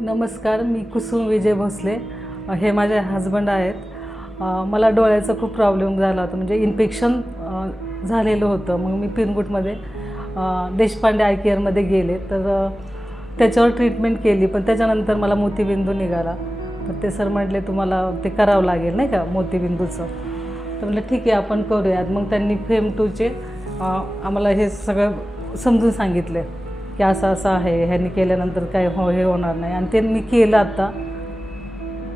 नमस्कार, मी कुसुम विजय भोसले. हे माझे हजबंड आहेत. मला डोळ्याचा खूप प्रॉब्लेम झाला होता, म्हणजे इन्फेक्शन झालेलं होतं. मग मी पिनगुटमध्ये देशपांडे आय केअरमध्ये गेले, तर त्याच्यावर ट्रीटमेंट केली. पण त्याच्यानंतर मला मोतीबिंदू निघाला. तर ते सर म्हटले तुम्हाला ते करावं लागेल नाही का मोतीबिंदूचं. तर म्हटलं ठीक आहे आपण करूयात. मग त्यांनी फेम 2चे आम्हाला हे सगळं समजून सांगितले की असं असं आहे, ह्यांनी केल्यानंतर काय हे होणार नाही. आणि ते मी केलं आता,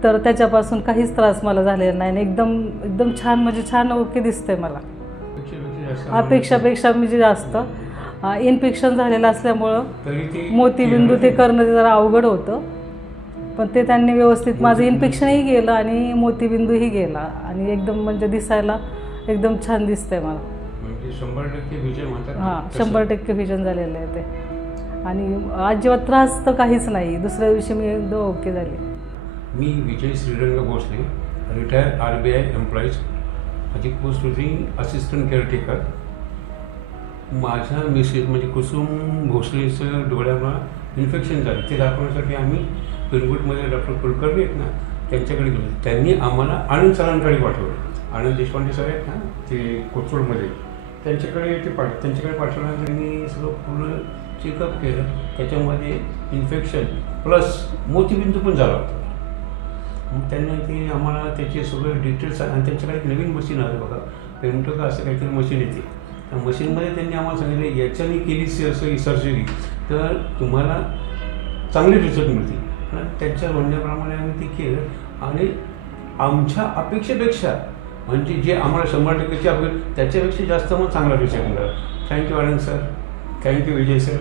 तर त्याच्यापासून काहीच त्रास मला झालेला नाही. एकदम एकदम छान, म्हणजे छान ओके दिसतंय मला. अपेक्षापेक्षा म्हणजे जास्त इन्फेक्शन झालेलं असल्यामुळं मोतीबिंदू ते करणं जरा अवघड होतं. पण ते त्यांनी व्यवस्थित माझं इन्फेक्शनही गेलं आणि मोतीबिंदूही गेला आणि एकदम म्हणजे दिसायला एकदम छान दिसतंय मला. म्हणजे 100% विजन म्हणतात. हां, 100% विजन झालेलं आहे ते. आणि अजिबात त्रास तर काहीच नाही. दुसऱ्या दिवशी मी एकदम ओके झाले. मी Vijay Shrirang Bhosale, retired RBI employees. माझी पोस्ट होती असिस्टंट केअरटेकर. माझ्या मिसेस म्हणजे कुसुम भोसलेचं डोळ्याला इन्फेक्शन झालं. ते दाखवण्यासाठी आम्ही पिरगुटमध्ये डॉक्टर कुलकर्णी आहेत ना, त्यांच्याकडे गेलो. त्यांनी आम्हाला आनंद सरांकडे पाठवलं. आनंद देशपांडे सर आहेत ना, ते कोथरूडमध्ये, त्यांच्याकडे त्यांच्याकडे पाठवल्यानंतर त्यांनी सगळं पूर्ण चेकअप केलं. त्याच्यामध्ये इन्फेक्शन प्लस मोतीबिंदू पण झाला होता. मग त्यांनी ते आम्हाला त्याचे सगळे डिटेल्स, आणि त्यांच्याकडे एक नवीन मशीन आहे बघा, पेमटो का असं काहीतरी मशीन येते. त्या मशीनमध्ये त्यांनी आम्हाला सांगितलं याच्याने केली सर्जरी तर तुम्हाला चांगले रिझल्ट मिळतील. आणि त्यांच्या म्हणण्याप्रमाणे आम्ही ते केलं आणि आमच्या अपेक्षेपेक्षा, म्हणजे जे आम्हाला 100%ची अपेक्षा त्याच्यापेक्षा जास्त मग चांगला रिझल्ट मिळाला. थँक्यू आनंद सर, थँक्यू विजय सर.